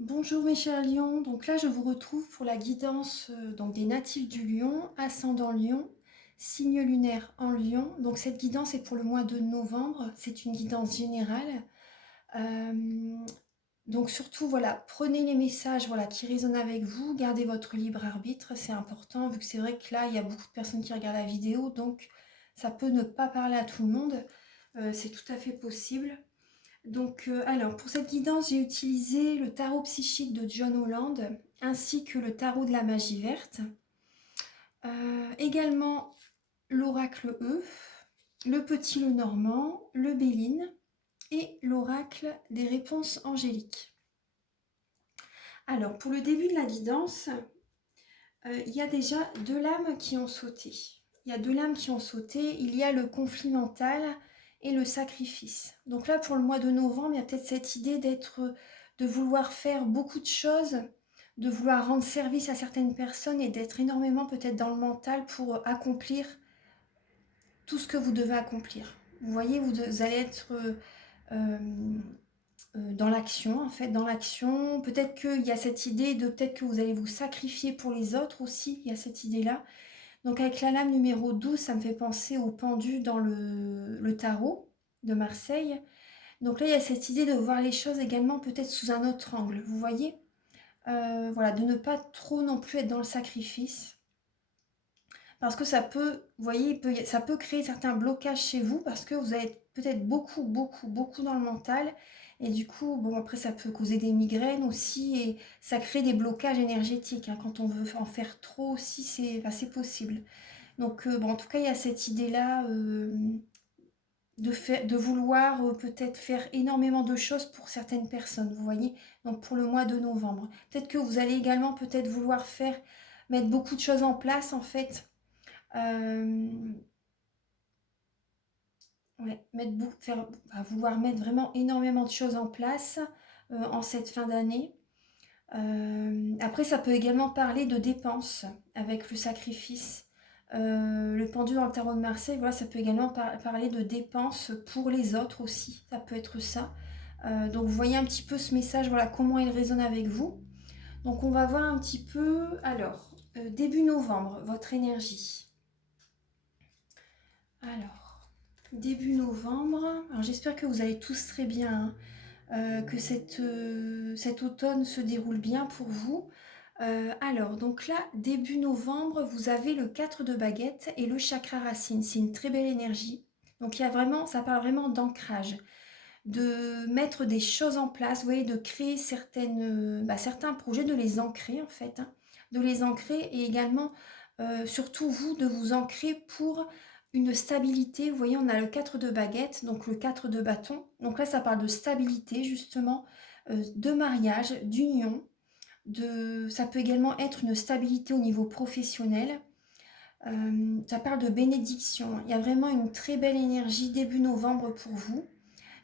Bonjour mes chers lions, donc là je vous retrouve pour la guidance donc des natifs du lion, ascendant lion, signe lunaire en lion. Donc cette guidance est pour le mois de novembre, c'est une guidance générale. Euh, donc surtout voilà, prenez les messages voilà, qui résonnent avec vous, gardez votre libre arbitre, c'est important vu que c'est vrai que là il y a beaucoup de personnes qui regardent la vidéo, donc ça peut ne pas parler à tout le monde. C'est tout à fait possible. Donc, alors, pour cette guidance, j'ai utilisé le tarot psychique de John Holland, ainsi que le tarot de la magie verte. Également, l'oracle E, le petit le normand, le Béline et l'oracle des réponses angéliques. Alors, pour le début de la guidance, il y a déjà deux lames qui ont sauté. Il y a deux lames qui ont sauté. Il y a le conflit mental et le sacrifice. Donc là, pour le mois de novembre, il y a peut-être cette idée de vouloir faire beaucoup de choses, de vouloir rendre service à certaines personnes et d'être énormément peut-être dans le mental pour accomplir tout ce que vous devez accomplir. Vous voyez, vous allez être euh, dans l'action, en fait, dans l'action. Peut-être qu'il y a cette idée de peut-être que vous allez vous sacrifier pour les autres aussi, il y a cette idée-là. Donc avec la lame numéro 12, ça me fait penser au pendu dans le tarot de Marseille. Donc là, il y a cette idée de voir les choses également peut-être sous un autre angle, vous voyez. Voilà, de ne pas trop non plus être dans le sacrifice. Parce que ça peut, vous voyez, ça peut créer certains blocages chez vous parce que vous allez peut-être beaucoup dans le mental. Et du coup, bon, après, ça peut causer des migraines aussi et ça crée des blocages énergétiques, hein. Quand on veut en faire trop aussi, c'est possible. Donc, bon, en tout cas, il y a cette idée-là de vouloir peut-être faire énormément de choses pour certaines personnes, vous voyez. Donc, pour le mois de novembre. Peut-être que vous allez également peut-être vouloir mettre beaucoup de choses en place, en fait. Euh, ouais, vouloir mettre vraiment énormément de choses en place en cette fin d'année. Après, ça peut également parler de dépenses avec le sacrifice. Le pendu dans le tarot de Marseille, voilà, ça peut également parler de dépenses pour les autres aussi. Ça peut être ça. Donc, vous voyez un petit peu ce message, voilà, comment il résonne avec vous. Donc, on va voir un petit peu, alors, début novembre, votre énergie. Alors, début novembre. Alors, j'espère que vous allez tous très bien, hein, que cet automne se déroule bien pour vous. Alors, donc là, début novembre, vous avez le 4 de baguette et le chakra racine. C'est une très belle énergie. Donc, ça parle vraiment d'ancrage, de mettre des choses en place, vous voyez, de créer certains projets, de les ancrer en fait, hein, de les ancrer et également, surtout vous, de vous ancrer pour une stabilité. Vous voyez, on a le 4 de baguette, donc le 4 de bâton. Donc là, ça parle de stabilité justement, de mariage, d'union. Ça peut également être une stabilité au niveau professionnel. Ça parle de bénédiction. Il y a vraiment une très belle énergie début novembre pour vous.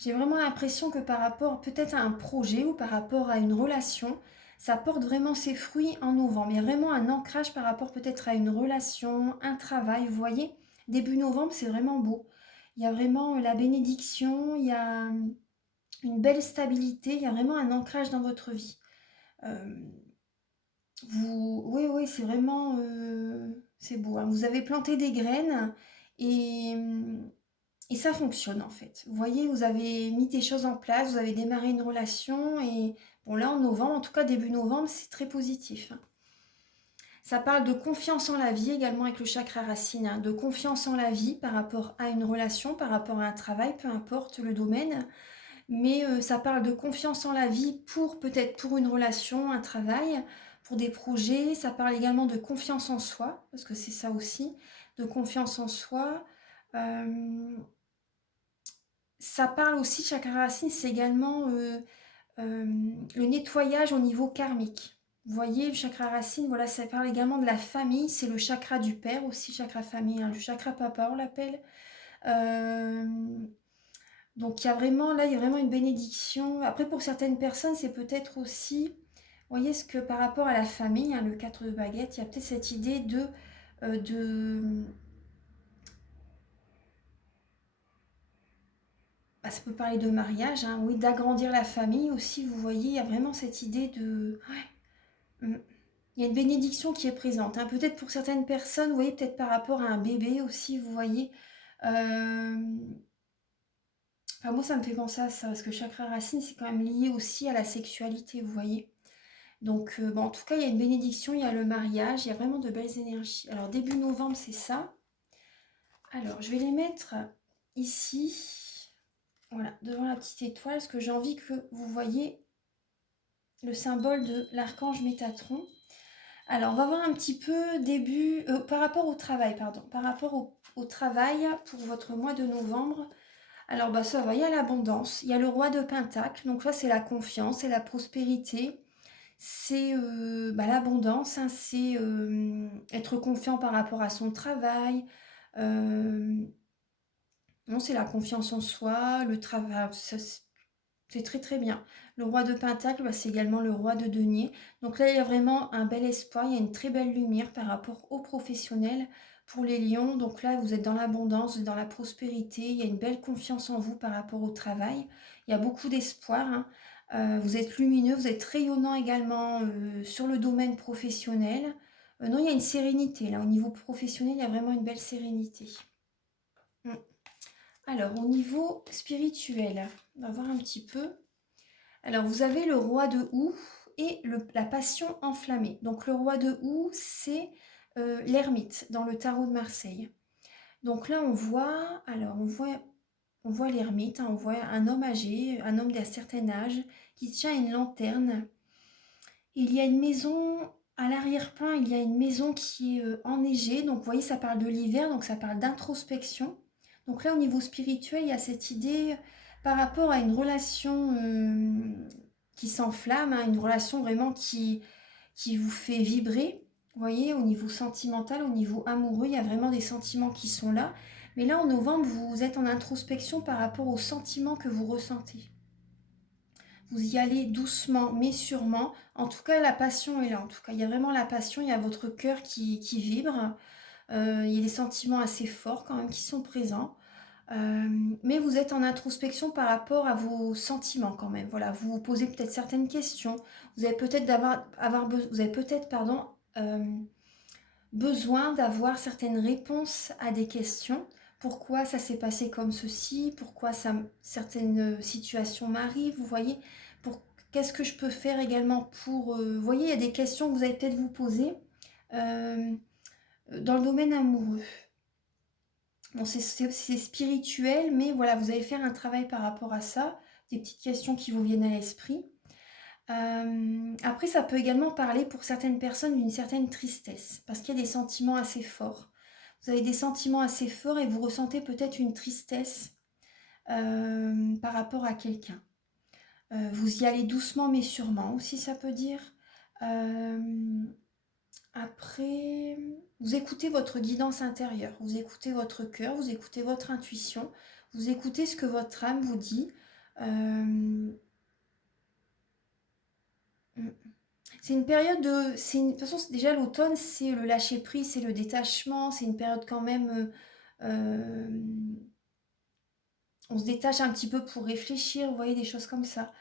J'ai vraiment l'impression que par rapport peut-être à un projet ou par rapport à une relation, ça porte vraiment ses fruits en novembre. Il y a vraiment un ancrage par rapport peut-être à une relation, un travail. Vous voyez, début novembre, c'est vraiment beau. Il y a vraiment la bénédiction, il y a une belle stabilité, il y a vraiment un ancrage dans votre vie. Euh, oui, oui, c'est vraiment, c'est beau, hein. Vous avez planté des graines et, et ça fonctionne en fait. Vous voyez, vous avez mis des choses en place, vous avez démarré une relation et bon là en novembre, en tout cas début novembre, c'est très positif, hein. Ça parle de confiance en la vie également avec le chakra racine, hein, de confiance en la vie par rapport à une relation, par rapport à un travail, peu importe le domaine. Mais ça parle de confiance en la vie peut-être pour une relation, un travail, pour des projets. Ça parle également de confiance en soi, parce que c'est ça aussi, de confiance en soi. Euh, Ça parle aussi, chakra racine, c'est également le nettoyage au niveau karmique. Vous voyez, le chakra racine, voilà, ça parle également de la famille. C'est le chakra du père aussi, chakra famille, hein, le chakra papa, on l'appelle. Euh, donc il y a vraiment une bénédiction. Après, pour certaines personnes, c'est peut-être aussi, vous voyez, ce que par rapport à la famille, hein, le 4 de baguette, il y a peut-être cette idée de bah, ça peut parler de mariage, hein, oui, d'agrandir la famille aussi, vous voyez, il y a vraiment cette idée de... Ouais, il y a une bénédiction qui est présente, hein. Peut-être pour certaines personnes, vous voyez, peut-être par rapport à un bébé aussi, vous voyez. Enfin, moi, ça me fait penser à ça, parce que chakra racine, c'est quand même lié aussi à la sexualité, vous voyez. Donc, bon, en tout cas, il y a une bénédiction, il y a le mariage, il y a vraiment de belles énergies. Alors, début novembre, c'est ça. Alors, je vais les mettre ici, voilà, devant la petite étoile, parce que j'ai envie que vous voyez le symbole de l'archange Métatron. Alors, on va voir un petit peu début, par rapport au travail, pardon, par rapport au travail pour votre mois de novembre. Alors, bah, ça va, il y a l'abondance, il y a le roi de Pentacle, donc là, c'est la confiance, c'est la prospérité, c'est bah, l'abondance, hein, c'est être confiant par rapport à son travail, non, c'est la confiance en soi, le travail, c'est très très bien. Le roi de Pentacle, bah, c'est également le roi de denier. Donc là, il y a vraiment un bel espoir, il y a une très belle lumière par rapport aux professionnels pour les lions. Donc là, vous êtes dans l'abondance, vous êtes dans la prospérité, il y a une belle confiance en vous par rapport au travail. Il y a beaucoup d'espoir, hein. Vous êtes lumineux, vous êtes rayonnant également sur le domaine professionnel. Non, il y a une sérénité là, au niveau professionnel, il y a vraiment une belle sérénité. Mm. Alors, au niveau spirituel, on va voir un petit peu. Alors, vous avez le roi de houx et la passion enflammée. Donc, le roi de houx, c'est l'ermite dans le tarot de Marseille. Donc là, on voit l'ermite, hein, on voit un homme âgé, un homme d'un certain âge qui tient une lanterne. Il y a une maison, à l'arrière-plan, il y a une maison qui est enneigée. Donc, vous voyez, ça parle de l'hiver, donc ça parle d'introspection. Donc là, au niveau spirituel, il y a cette idée par rapport à une relation qui s'enflamme, hein, une relation vraiment qui vous fait vibrer. Vous voyez, au niveau sentimental, au niveau amoureux, il y a vraiment des sentiments qui sont là. Mais là, en novembre, vous êtes en introspection par rapport aux sentiments que vous ressentez. Vous y allez doucement, mais sûrement. En tout cas, la passion est là. En tout cas, il y a vraiment la passion, il y a votre cœur qui vibre. Il y a des sentiments assez forts quand même qui sont présents. Mais vous êtes en introspection par rapport à vos sentiments quand même. Voilà, vous vous posez peut-être certaines questions. Vous avez peut-être besoin d'avoir certaines réponses à des questions. Pourquoi ça s'est passé comme ceci? Pourquoi certaines situations m'arrivent? Vous voyez, qu'est-ce que je peux faire également pour... vous voyez, il y a des questions que vous allez peut-être vous poser euh, dans le domaine amoureux. Bon, c'est spirituel, mais voilà, vous allez faire un travail par rapport à ça, des petites questions qui vous viennent à l'esprit. Après, ça peut également parler pour certaines personnes d'une certaine tristesse, parce qu'il y a des sentiments assez forts. Vous avez des sentiments assez forts et vous ressentez peut-être une tristesse par rapport à quelqu'un. Vous y allez doucement mais sûrement aussi, ça peut dire. Après, vous écoutez votre guidance intérieure, vous écoutez votre cœur, vous écoutez votre intuition, vous écoutez ce que votre âme vous dit. Euh, C'est une période de... de toute façon, déjà l'automne, c'est le lâcher-prise, c'est le détachement, c'est une période quand même... on se détache un petit peu pour réfléchir, vous voyez, des choses comme ça.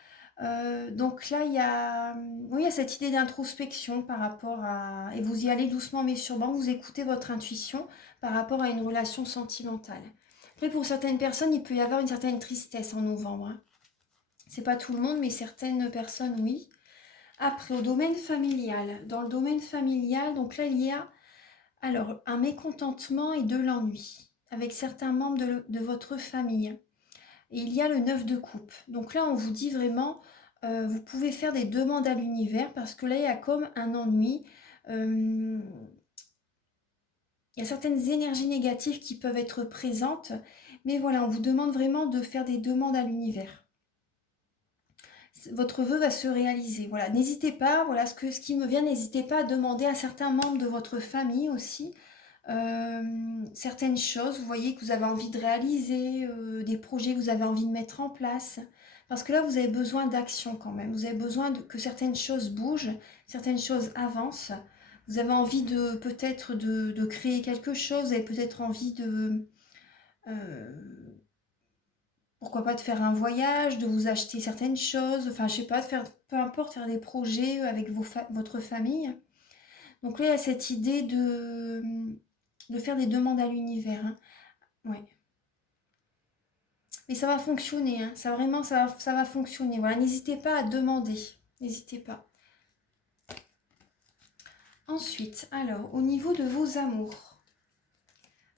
Donc là, oui, il y a cette idée d'introspection par rapport à... Et vous y allez doucement mais sûrement, vous écoutez votre intuition par rapport à une relation sentimentale. Après, pour certaines personnes, il peut y avoir une certaine tristesse en novembre, hein. C'est pas tout le monde, mais certaines personnes, oui. Après, au domaine familial. Dans le domaine familial, donc là, il y a alors un mécontentement et de l'ennui avec certains membres de votre famille. Et il y a le 9 de coupe. Donc là, on vous dit vraiment, vous pouvez faire des demandes à l'univers parce que là, il y a comme un ennui. Il y a certaines énergies négatives qui peuvent être présentes. Mais voilà, on vous demande vraiment de faire des demandes à l'univers. Votre vœu va se réaliser. Voilà, n'hésitez pas, voilà ce qui me vient, n'hésitez pas à demander à certains membres de votre famille aussi certaines choses, vous voyez, que vous avez envie de réaliser, des projets que vous avez envie de mettre en place. Parce que là, vous avez besoin d'action quand même. Vous avez besoin que certaines choses bougent, certaines choses avancent. Vous avez envie de peut-être de créer quelque chose, vous avez peut-être envie de... pourquoi pas de faire un voyage, de vous acheter certaines choses, enfin je sais pas, de faire, peu importe, faire des projets avec votre famille. Donc là, il y a cette idée de faire des demandes à l'univers, hein. Ouais. Mais ça va fonctionner, hein. Ça vraiment, ça va fonctionner. Voilà, n'hésitez pas à demander. N'hésitez pas. Ensuite, alors, au niveau de vos amours.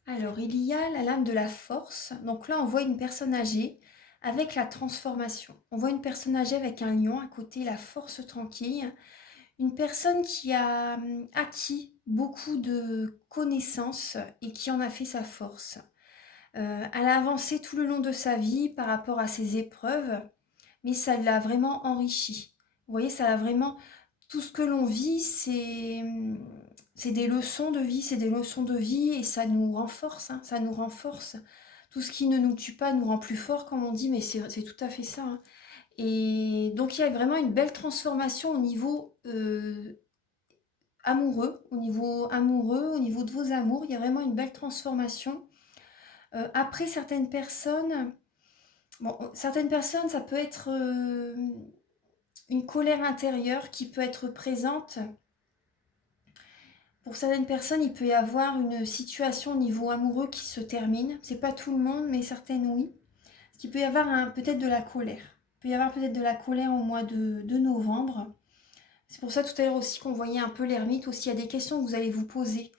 Alors, il y a la lame de la force. Donc là, on voit une personne âgée avec la transformation. On voit une personne âgée avec un lion à côté, la force tranquille. Une personne qui a acquis beaucoup de connaissances et qui en a fait sa force. Elle a avancé tout le long de sa vie par rapport à ses épreuves, mais ça l'a vraiment enrichi. Vous voyez, ça l'a vraiment... Tout ce que l'on vit, c'est des leçons de vie, c'est des leçons de vie et ça nous renforce, hein, ça nous renforce. Tout ce qui ne nous tue pas nous rend plus fort, comme on dit, mais c'est tout à fait ça, hein. Et donc il y a vraiment une belle transformation au niveau amoureux, au niveau de vos amours, il y a vraiment une belle transformation. Après, certaines personnes, ça peut être une colère intérieure qui peut être présente. Pour certaines personnes, il peut y avoir une situation au niveau amoureux qui se termine. C'est pas tout le monde, mais certaines oui. Il peut y avoir peut-être de la colère. Il peut y avoir peut-être de la colère au mois de novembre. C'est pour ça tout à l'heure aussi qu'on voyait un peu l'ermite. Aussi, il y a des questions que vous allez vous poser.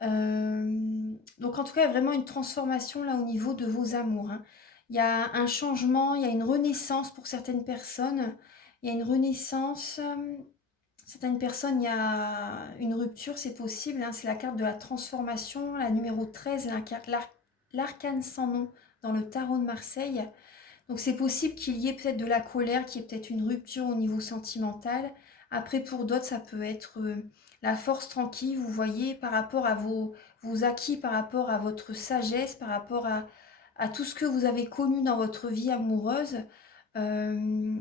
Donc en tout cas, il y a vraiment une transformation là au niveau de vos amours, hein. Il y a un changement, il y a une renaissance pour certaines personnes. Il y a une renaissance. Certaines personnes, il y a une rupture, c'est possible, hein. C'est la carte de la transformation, la numéro 13, l'arcane sans nom dans le tarot de Marseille. Donc c'est possible qu'il y ait peut-être de la colère, qu'il y ait peut-être une rupture au niveau sentimental. Après, pour d'autres, ça peut être la force tranquille, vous voyez, par rapport à vos acquis, par rapport à votre sagesse, par rapport à tout ce que vous avez connu dans votre vie amoureuse. Euh,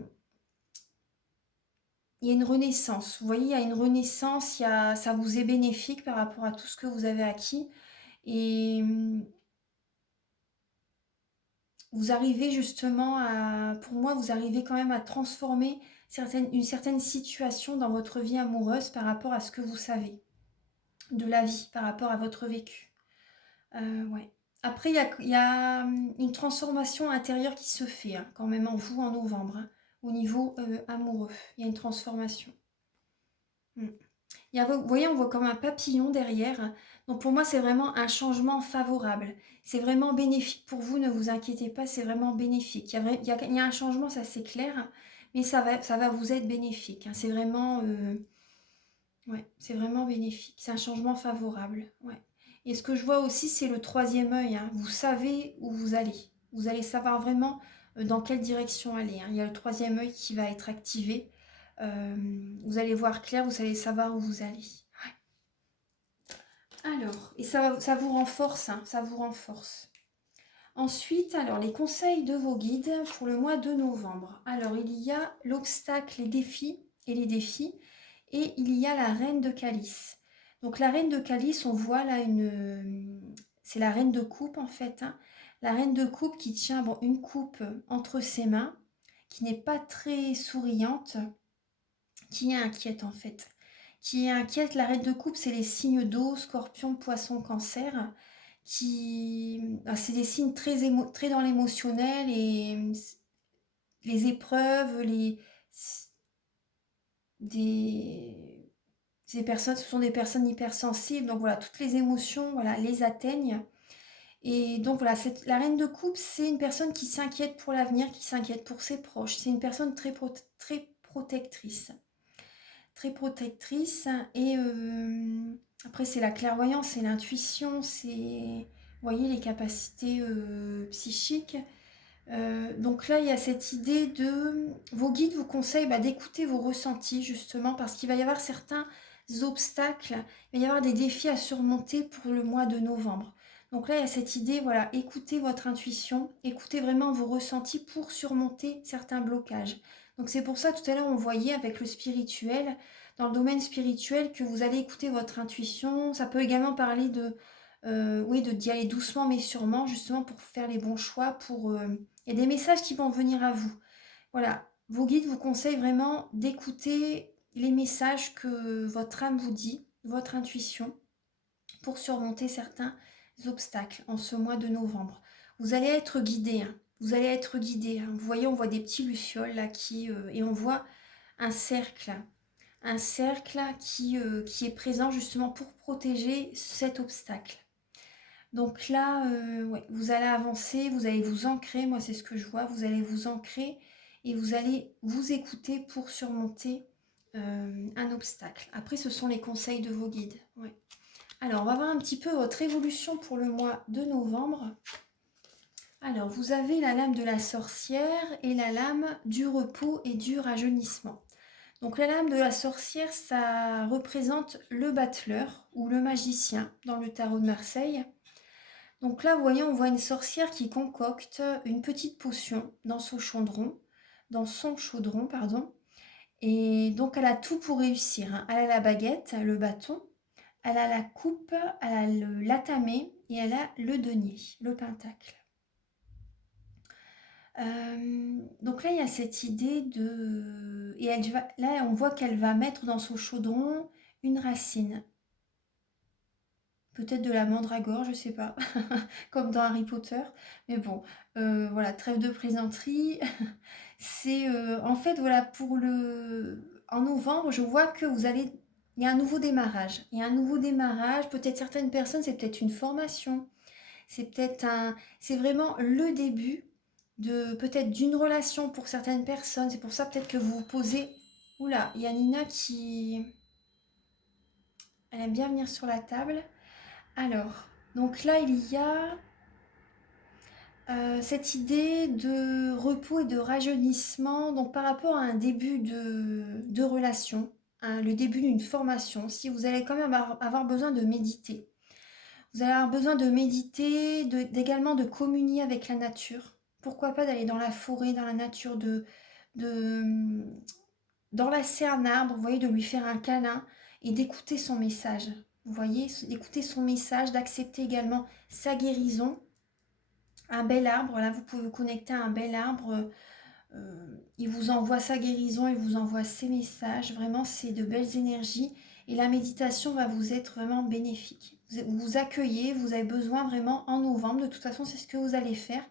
il y a une renaissance. Vous voyez, il y a une renaissance, ça vous est bénéfique par rapport à tout ce que vous avez acquis. Et vous arrivez justement pour moi, vous arrivez quand même à transformer une certaine situation dans votre vie amoureuse par rapport à ce que vous savez de la vie, par rapport à votre vécu. Ouais. Après, il y a une transformation intérieure qui se fait, hein, quand même en vous en novembre, hein, au niveau amoureux. Il y a une transformation. Mm. Vous voyez, on voit comme un papillon derrière. Donc pour moi, c'est vraiment un changement favorable. C'est vraiment bénéfique pour vous, ne vous inquiétez pas, c'est vraiment bénéfique. Il y a un changement, ça c'est clair, mais ça va vous être bénéfique, hein. C'est vraiment, ouais, c'est vraiment bénéfique. C'est un changement favorable. Ouais. Et ce que je vois aussi, c'est le troisième œil, hein. Vous savez où vous allez. Vous allez savoir vraiment dans quelle direction aller, hein. Il y a le troisième œil qui va être activé. Vous allez voir clair, vous allez savoir où vous allez. Alors, et ça vous renforce, hein, ça vous renforce. Ensuite, alors, les conseils de vos guides pour le mois de novembre. Alors, il y a l'obstacle, les défis, et il y a la reine de calice. Donc, la reine de calice, on voit là c'est la reine de coupe, en fait, hein. La reine de coupe qui tient une coupe entre ses mains, qui n'est pas très souriante, qui est inquiète, en fait. Qui est inquiète, la reine de coupe, c'est les signes d'eau, scorpion, poisson, cancer, c'est des signes très dans l'émotionnel et les épreuves, des, ces personnes, ce sont des personnes hypersensibles, donc voilà, toutes les émotions, voilà, les atteignent. Et donc voilà, la reine de coupe, c'est une personne qui s'inquiète pour l'avenir, qui s'inquiète pour ses proches. C'est une personne très protectrice. Très protectrice. Et après, c'est la clairvoyance, c'est l'intuition, c'est, vous voyez, les capacités psychiques. Donc là, il y a cette idée de... Vos guides vous conseillent d'écouter vos ressentis, justement, parce qu'il va y avoir certains obstacles, il va y avoir des défis à surmonter pour le mois de novembre. Donc là, il y a cette idée, voilà, écoutez votre intuition, écoutez vraiment vos ressentis pour surmonter certains blocages. Donc c'est pour ça, tout à l'heure, on voyait avec le spirituel, dans le domaine spirituel, que vous allez écouter votre intuition. Ça peut également parler d'y aller doucement mais sûrement, justement pour faire les bons choix, pour Il y a des messages qui vont venir à vous. Voilà, vos guides vous conseillent vraiment d'écouter les messages que votre âme vous dit, votre intuition, pour surmonter certains obstacles en ce mois de novembre. Vous allez être guidé, hein. Vous allez être guidé. Hein. Vous voyez, on voit des petits lucioles là et on voit un cercle qui est présent justement pour protéger cet obstacle. Donc là, ouais, vous allez avancer, vous allez vous ancrer, moi c'est ce que je vois, vous allez vous ancrer et vous allez vous écouter pour surmonter un obstacle. Après, ce sont les conseils de vos guides. Ouais. Alors, on va voir un petit peu votre évolution pour le mois de novembre. Alors, vous avez la lame de la sorcière et la lame du repos et du rajeunissement. Donc, la lame de la sorcière, ça représente le battleur ou le magicien dans le tarot de Marseille. Donc là, vous voyez, on voit une sorcière qui concocte une petite potion dans son chaudron, pardon. Et donc, elle a tout pour réussir. Hein. Elle a la baguette, le bâton, elle a la coupe, elle a l'atamé et elle a le denier, le pentacle. Donc là, il y a cette idée de... Et là, on voit qu'elle va mettre dans son chaudron une racine. Peut-être de la mandragore, je sais pas, comme dans Harry Potter. Mais bon, voilà, trêve de plaisanterie. C'est en fait, voilà, en novembre, je vois que il y a un nouveau démarrage. Il y a un nouveau démarrage. Peut-être certaines personnes, c'est peut-être une formation. C'est vraiment le début de peut-être d'une relation pour certaines personnes. C'est pour ça peut-être que vous vous posez. Oula, il y a Nina qui... Elle aime bien venir sur la table. Alors, donc là, il y a cette idée de repos et de rajeunissement, donc par rapport à un début de relation, hein, le début d'une formation, si vous allez quand même avoir besoin de méditer. Vous allez avoir besoin de méditer, d'également de communier avec la nature. Pourquoi pas d'aller dans la forêt, dans la nature, de d'enlacer un arbre, vous voyez, de lui faire un câlin et d'écouter son message. Vous voyez, d'écouter son message, d'accepter également sa guérison. Un bel arbre, là vous pouvez vous connecter à un bel arbre, il vous envoie sa guérison, il vous envoie ses messages, vraiment c'est de belles énergies et la méditation va vous être vraiment bénéfique. Vous vous accueillez, vous avez besoin vraiment en novembre, de toute façon c'est ce que vous allez faire.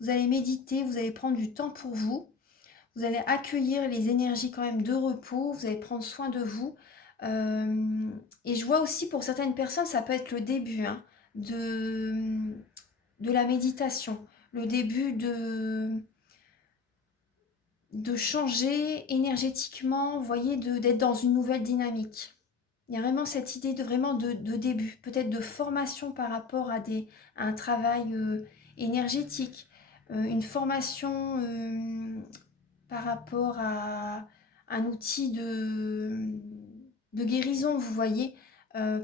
Vous allez méditer, vous allez prendre du temps pour vous, vous allez accueillir les énergies quand même de repos, vous allez prendre soin de vous. Et je vois aussi pour certaines personnes, ça peut être le début hein, de la méditation, le début de changer énergétiquement, vous voyez, d'être dans une nouvelle dynamique. Il y a vraiment cette idée de début, peut-être de formation par rapport à un travail énergétique, une formation par rapport à un outil de guérison, vous voyez,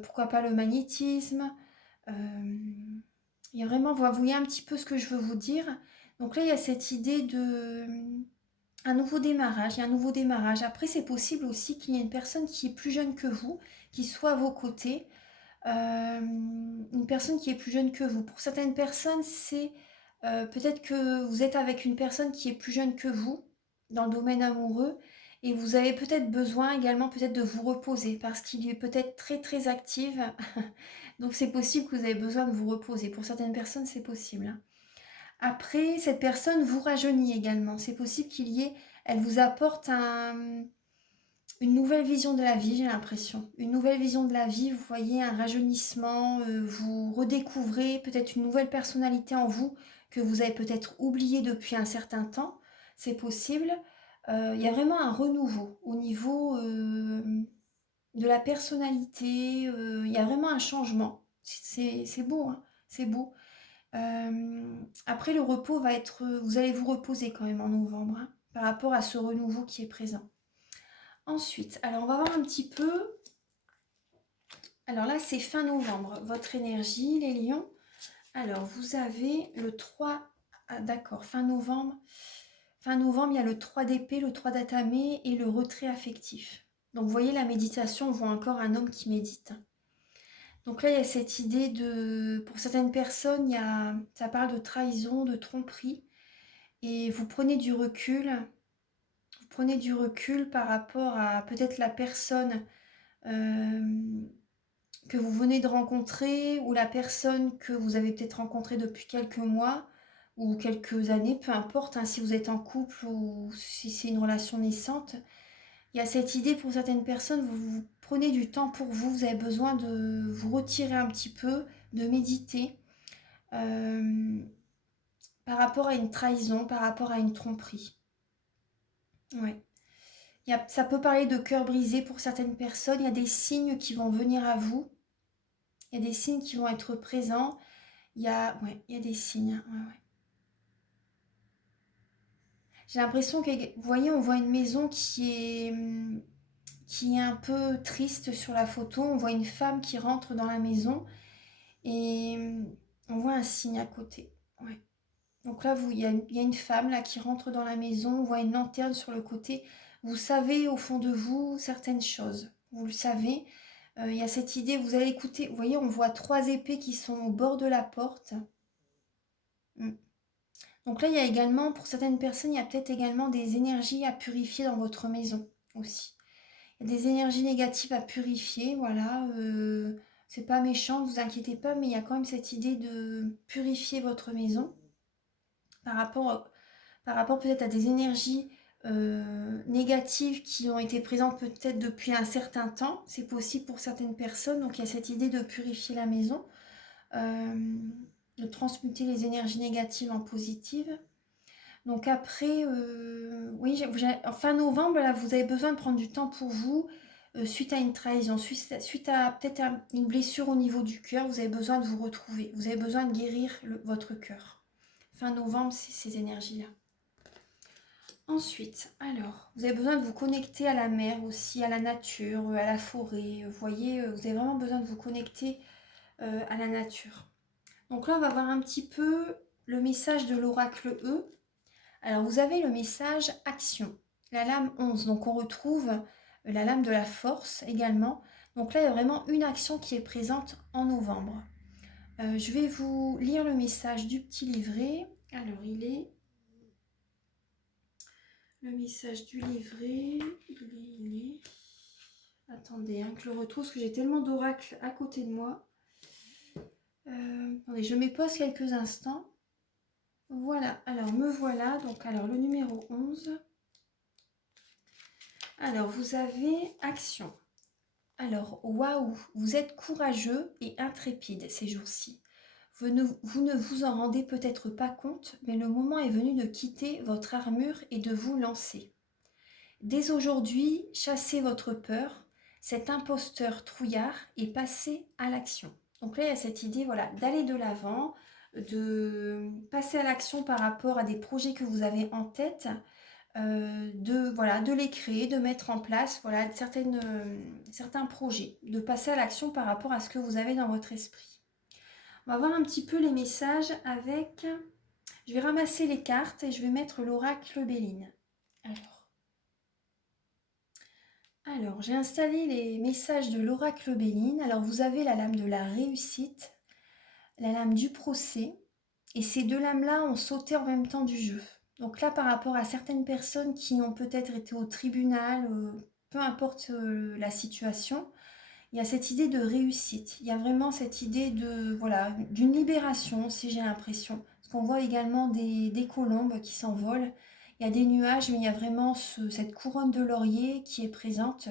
pourquoi pas le magnétisme. Il y a vraiment, vous voyez un petit peu ce que je veux vous dire. Donc là, il y a cette idée de un nouveau démarrage, il y a un nouveau démarrage. Après, c'est possible aussi qu'il y ait une personne qui est plus jeune que vous, qui soit à vos côtés, une personne qui est plus jeune que vous. Pour certaines personnes, c'est peut-être que vous êtes avec une personne qui est plus jeune que vous dans le domaine amoureux et vous avez peut-être besoin également peut-être de vous reposer parce qu'il est peut-être très très active. Donc c'est possible que vous avez besoin de vous reposer. Pour certaines personnes, c'est possible. Hein. Après, cette personne vous rajeunit également. C'est possible elle vous apporte une nouvelle vision de la vie, j'ai l'impression. Une nouvelle vision de la vie, vous voyez, un rajeunissement, vous redécouvrez peut-être une nouvelle personnalité en vous que vous avez peut-être oublié depuis un certain temps. C'est possible. Il y a vraiment un renouveau au niveau de la personnalité. Il y a vraiment un changement. C'est beau, hein, c'est beau. Après, le repos va être... Vous allez vous reposer quand même en novembre hein, par rapport à ce renouveau qui est présent. Ensuite, alors on va voir un petit peu... Alors là, c'est fin novembre, votre énergie, les lions. Alors, vous avez le 3... Ah, d'accord, fin novembre. Fin novembre, il y a le 3 d'épée, le 3 d'atamé et le retrait affectif. Donc, vous voyez, la méditation, on voit encore un homme qui médite. Donc là, il y a cette idée de... Pour certaines personnes, ça parle de trahison, de tromperie. et vous prenez du recul. Vous prenez du recul par rapport à peut-être la personne que vous venez de rencontrer ou la personne que vous avez peut-être rencontrée depuis quelques mois ou quelques années, peu importe, hein, si vous êtes en couple ou si c'est une relation naissante. Il y a cette idée pour certaines personnes, vous prenez du temps pour vous, vous avez besoin de vous retirer un petit peu, de méditer euh, par rapport à une trahison, par rapport à une tromperie. Ouais. Ça peut parler de cœur brisé pour certaines personnes, il y a des signes qui vont venir à vous, il y a des signes qui vont être présents, il y a des signes. Ouais, ouais. J'ai l'impression que, vous voyez, on voit une maison qui est un peu triste sur la photo, on voit une femme qui rentre dans la maison et on voit un signe à côté. Ouais. Donc là, il y a une femme là qui rentre dans la maison, on voit une lanterne sur le côté. Vous savez au fond de vous certaines choses. Vous le savez. Il y a cette idée, vous allez écouter. Vous voyez, on voit 3 épées qui sont au bord de la porte. Mm. Donc là, il y a également, pour certaines personnes, il y a peut-être également des énergies à purifier dans votre maison aussi. Il y a des énergies négatives à purifier, voilà. C'est pas méchant, ne vous inquiétez pas, mais il y a quand même cette idée de purifier votre maison par rapport peut-être à des énergies négatives qui ont été présentes peut-être depuis un certain temps. C'est possible pour certaines personnes, donc il y a cette idée de purifier la maison, de transmuter les énergies négatives en positives. Donc après, oui, en fin novembre, là, vous avez besoin de prendre du temps pour vous suite à une trahison, suite à peut-être une blessure au niveau du cœur. Vous avez besoin de vous retrouver, vous avez besoin de guérir votre cœur. Fin novembre, c'est ces énergies-là. Ensuite, alors, vous avez besoin de vous connecter à la mer aussi, à la nature, à la forêt. Vous voyez, vous avez vraiment besoin de vous connecter à la nature. Donc là, on va voir un petit peu le message de l'oracle E. Alors, vous avez le message action, la lame 11. Donc, on retrouve la lame de la force également. Donc là, il y a vraiment une action qui est présente en novembre. Je vais vous lire le message du petit livret. Alors, il est... Le message du livret, il est... Attendez, que je le retrouve, parce que j'ai tellement d'oracles à côté de moi. Attendez, je m'épose quelques instants. Voilà, alors me voilà. Donc, alors le numéro 11. Alors, vous avez action. Alors, waouh, vous êtes courageux et intrépide ces jours-ci. Vous ne vous en rendez peut-être pas compte, mais le moment est venu de quitter votre armure et de vous lancer. Dès aujourd'hui, chassez votre peur, cet imposteur trouillard, et passez à l'action. Donc là, il y a cette idée, voilà, d'aller de l'avant, de passer à l'action par rapport à des projets que vous avez en tête, de les créer, de mettre en place, voilà, certains projets, de passer à l'action par rapport à ce que vous avez dans votre esprit. On va voir un petit peu les messages avec... Je vais ramasser les cartes et je vais mettre l'oracle Béline. Alors, j'ai installé les messages de l'oracle Béline. Alors, vous avez la lame de la réussite, la lame du procès, et ces deux lames-là ont sauté en même temps du jeu. Donc là, par rapport à certaines personnes qui ont peut-être été au tribunal, peu importe la situation, il y a cette idée de réussite. Il y a vraiment cette idée d'une libération, si j'ai l'impression. Parce qu'on voit également des colombes qui s'envolent. Il y a des nuages, mais il y a vraiment cette couronne de laurier qui est présente.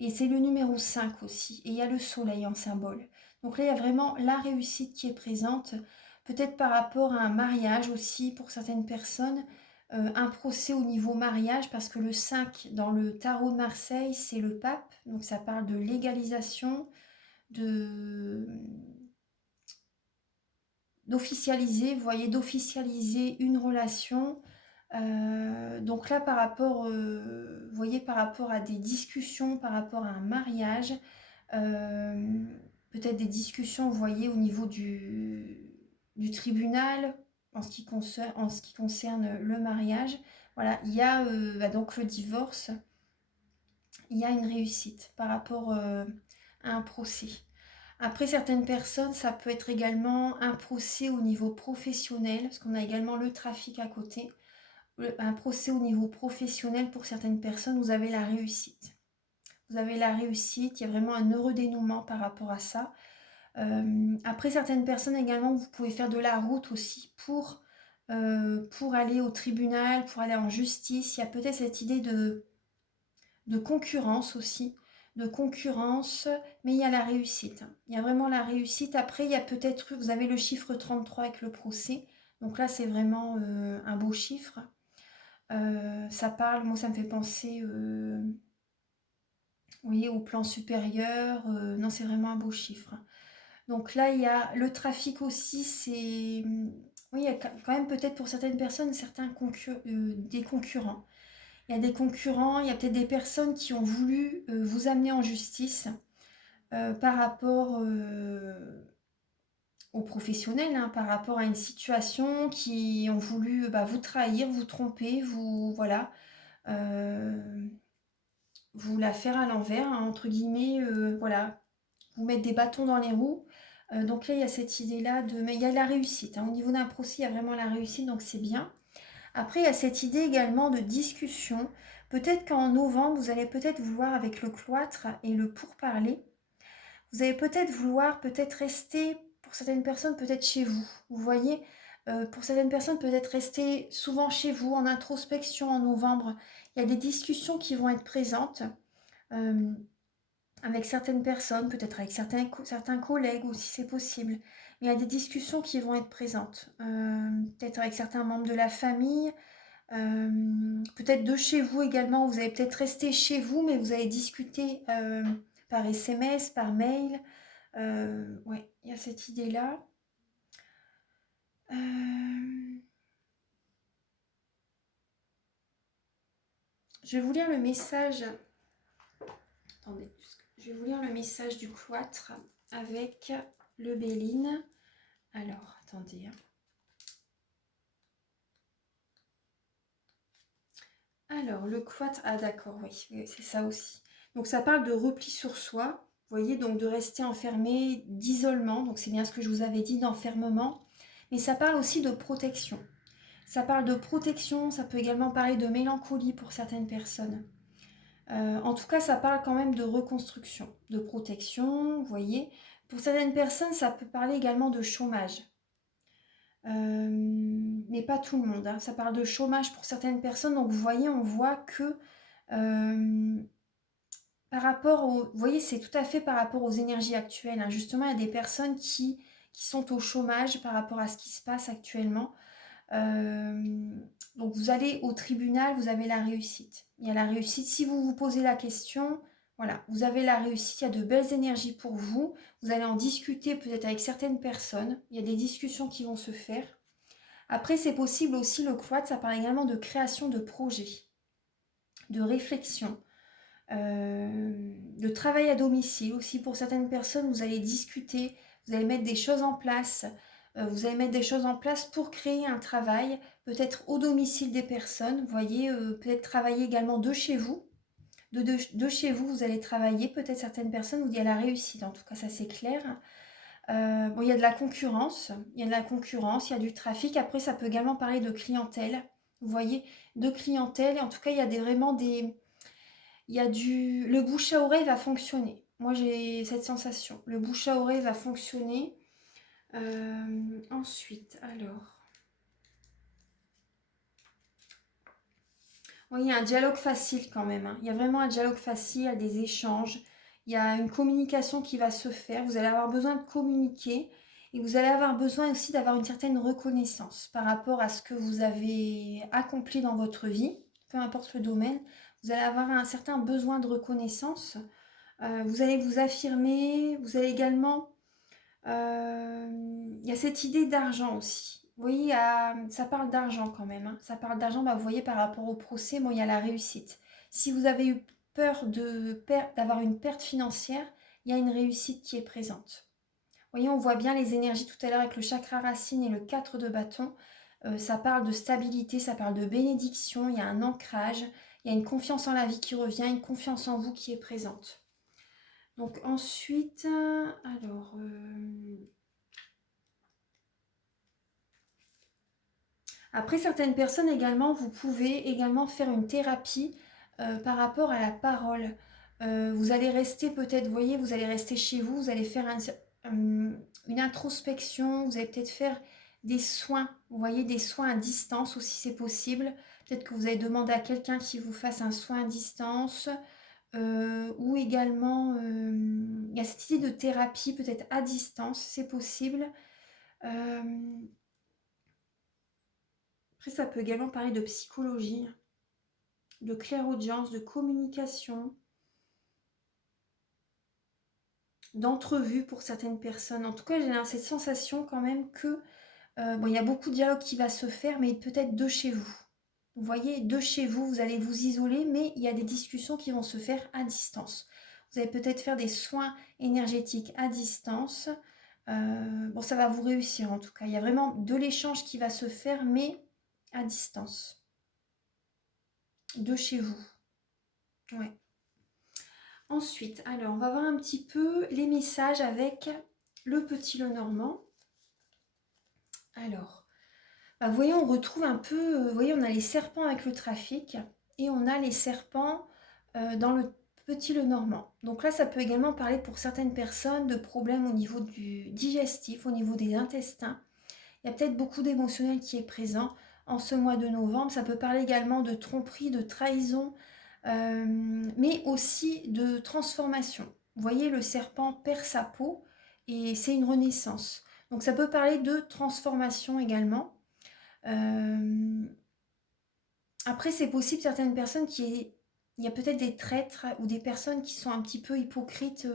Et c'est le numéro 5 aussi. Et il y a le soleil en symbole. Donc là, il y a vraiment la réussite qui est présente. Peut-être par rapport à un mariage aussi pour certaines personnes. Un procès au niveau mariage, parce que le 5 dans le tarot de Marseille, c'est le pape. Donc ça parle de légalisation, d'officialiser, vous voyez, d'officialiser une relation. Donc là, vous voyez, par rapport à des discussions, par rapport à un mariage, peut-être des discussions, vous voyez, au niveau du tribunal, en ce qui concerne le mariage. Voilà, il y a donc le divorce, il y a une réussite par rapport à un procès. Après, certaines personnes, ça peut être également un procès au niveau professionnel, parce qu'on a également le trafic à côté. un procès au niveau professionnel pour certaines personnes, vous avez la réussite. Vous avez la réussite, il y a vraiment un heureux dénouement par rapport à ça. Après, certaines personnes également, vous pouvez faire de la route aussi pour aller au tribunal, pour aller en justice. Il y a peut-être cette idée de concurrence aussi, de concurrence, mais il y a la réussite. Il y a vraiment la réussite. Après, il y a peut-être, vous avez le chiffre 33 avec le procès. Donc là, c'est vraiment un beau chiffre. Ça parle, moi, ça me fait penser oui, au plan supérieur. Non, c'est vraiment un beau chiffre. Donc là, il y a le trafic aussi, c'est... Oui, il y a quand même peut-être pour certaines personnes des concurrents. Il y a des concurrents, il y a peut-être des personnes qui ont voulu vous amener en justice par rapport aux professionnels, hein, par rapport à une situation qui ont voulu vous trahir, vous tromper, voilà, euh, vous la faire à l'envers, hein, entre guillemets, voilà, vous mettre des bâtons dans les roues. Donc là, il y a cette idée-là mais il y a la réussite. Hein. Au niveau d'un procès, il y a vraiment la réussite, donc c'est bien. Après, il y a cette idée également de discussion. Peut-être qu'en novembre, vous allez peut-être vouloir, avec le cloître et le pourparler, vous allez peut-être vouloir rester, pour certaines personnes, peut-être chez vous. Vous voyez, pour certaines personnes, peut-être rester souvent chez vous, en introspection en novembre. Il y a des discussions qui vont être présentes. Avec certaines personnes, peut-être avec certains collègues aussi, c'est possible. Mais il y a des discussions qui vont être présentes. Peut-être avec certains membres de la famille, peut-être de chez vous également. Vous allez peut-être rester chez vous, mais vous allez discuter par SMS, par mail. Ouais, il y a cette idée-là. Je vais vous lire le message. Attendez, je vais vous lire le message du cloître avec le Béline. Alors, attendez. Alors, le cloître, ah d'accord, oui, c'est ça aussi. Donc ça parle de repli sur soi, vous voyez, donc de rester enfermé, d'isolement, donc c'est bien ce que je vous avais dit, d'enfermement. Mais ça parle aussi de protection. Ça parle de protection, ça peut également parler de mélancolie pour certaines personnes. En tout cas, ça parle quand même de reconstruction, de protection, vous voyez. Pour certaines personnes, ça peut parler également de chômage. Mais pas tout le monde, hein. Ça parle de chômage pour certaines personnes, donc vous voyez, on voit que par rapport vous voyez, c'est tout à fait par rapport aux énergies actuelles, hein. Justement, il y a des personnes qui sont au chômage par rapport à ce qui se passe actuellement. Donc vous allez au tribunal, vous avez la réussite. Il y a la réussite. Si vous vous posez la question, voilà, vous avez la réussite, il y a de belles énergies pour vous. Vous allez en discuter peut-être avec certaines personnes. Il y a des discussions qui vont se faire. Après, c'est possible aussi, le cloître, ça parle également de création de projets, de réflexion, de travail à domicile. Aussi, pour certaines personnes, vous allez discuter, vous allez mettre des choses en place. Vous allez mettre des choses en place pour créer un travail, peut-être au domicile des personnes. Vous voyez, peut-être travailler également de chez vous. De chez vous, vous allez travailler. Peut-être certaines personnes, vous y a la réussite. En tout cas, ça c'est clair. Bon, il y a de la concurrence, il y a de la concurrence, il y a du trafic. Après, ça peut également parler de clientèle. Vous voyez, de clientèle. Et en tout cas, il y a vraiment des... Il y a le bouche à oreille va fonctionner. Moi, j'ai cette sensation. Le bouche à oreille va fonctionner. Ensuite, alors... Oui, il y a un dialogue facile quand même, hein. Il y a vraiment un dialogue facile, il y a des échanges. Il y a une communication qui va se faire. Vous allez avoir besoin de communiquer et vous allez avoir besoin aussi d'avoir une certaine reconnaissance par rapport à ce que vous avez accompli dans votre vie, peu importe le domaine. Vous allez avoir un certain besoin de reconnaissance. Vous allez vous affirmer. Vous allez également... il y a cette idée d'argent aussi. Vous voyez, ça parle d'argent quand même, hein. Ça parle d'argent, vous voyez, par rapport au procès, bon, il y a la réussite. Si vous avez eu peur d'avoir une perte financière, il y a une réussite qui est présente. Vous voyez, on voit bien les énergies tout à l'heure avec le chakra racine et le 4 de bâton. Ça parle de stabilité, ça parle de bénédiction, il y a un ancrage, il y a une confiance en la vie qui revient, une confiance en vous qui est présente. Donc ensuite, alors... Après, certaines personnes également, vous pouvez également faire une thérapie par rapport à la parole. Vous allez rester peut-être, vous voyez, vous allez rester chez vous, vous allez faire une introspection, vous allez peut-être faire des soins, vous voyez, des soins à distance aussi, c'est possible. Peut-être que vous allez demander à quelqu'un qui vous fasse un soin à distance. Ou également, il y a cette idée de thérapie peut-être à distance, c'est possible. Euh, Après, ça peut également parler de psychologie, de clairaudience, de communication, d'entrevue pour certaines personnes. En tout cas, j'ai cette sensation quand même que bon, il y a beaucoup de dialogue qui va se faire, mais peut-être de chez vous. Vous voyez, de chez vous, vous allez vous isoler, mais il y a des discussions qui vont se faire à distance. Vous allez peut-être faire des soins énergétiques à distance. Bon, ça va vous réussir en tout cas. Il y a vraiment de l'échange qui va se faire, mais à distance. De chez vous. Ouais. Ensuite, alors, on va voir un petit peu les messages avec le petit Lenormand. Alors, bah, vous voyez, on retrouve un peu, vous voyez, on a les serpents avec le trafic et on a les serpents dans le petit Lenormand. Donc là, ça peut également parler pour certaines personnes de problèmes au niveau du digestif, au niveau des intestins. Il y a peut-être beaucoup d'émotionnel qui est présent en ce mois de novembre. Ça peut parler également de tromperie, de trahison, mais aussi de transformation. Vous voyez, le serpent perd sa peau et c'est une renaissance. Donc ça peut parler de transformation également. Après, c'est possible certaines personnes il y a peut-être des traîtres ou des personnes qui sont un petit peu hypocrites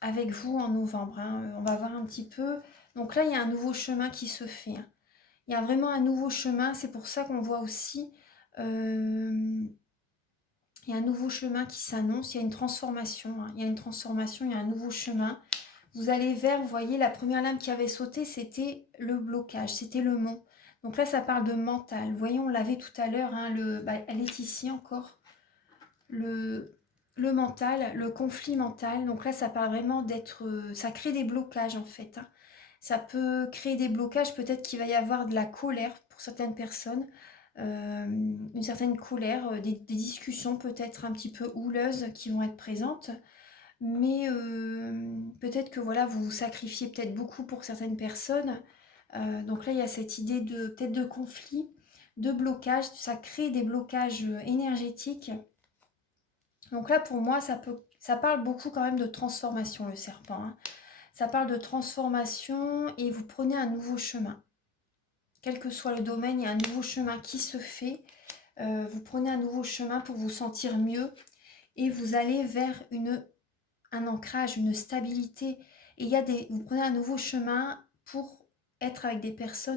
avec vous en novembre, hein. On va voir un petit peu. Donc là, il y a un nouveau chemin qui se fait, hein. Il y a vraiment un nouveau chemin. C'est pour ça qu'on voit aussi, il y a un nouveau chemin qui s'annonce. Il y a une transformation, hein. Il y a une transformation, il y a un nouveau chemin. Vous allez vers, vous voyez, la première lame qui avait sauté, c'était le blocage, c'était le mont. Donc là, ça parle de mental. Voyons, on l'avait tout à l'heure, hein, elle est ici encore. Le mental, le conflit mental. Donc là, ça parle vraiment d'être... ça crée des blocages, en fait, hein. Ça peut créer des blocages. Peut-être qu'il va y avoir de la colère pour certaines personnes. Une certaine colère, des discussions peut-être un petit peu houleuses qui vont être présentes. Mais peut-être que voilà, vous vous sacrifiez peut-être beaucoup pour certaines personnes. Donc là, il y a cette idée de peut-être de conflit, de blocage. Ça crée des blocages énergétiques. Donc là, pour moi, ça parle beaucoup quand même de transformation, le serpent, hein. Ça parle de transformation et vous prenez un nouveau chemin. Quel que soit le domaine, il y a un nouveau chemin qui se fait. Vous prenez un nouveau chemin pour vous sentir mieux et vous allez vers un ancrage, une stabilité. Et vous prenez un nouveau chemin pour être avec des personnes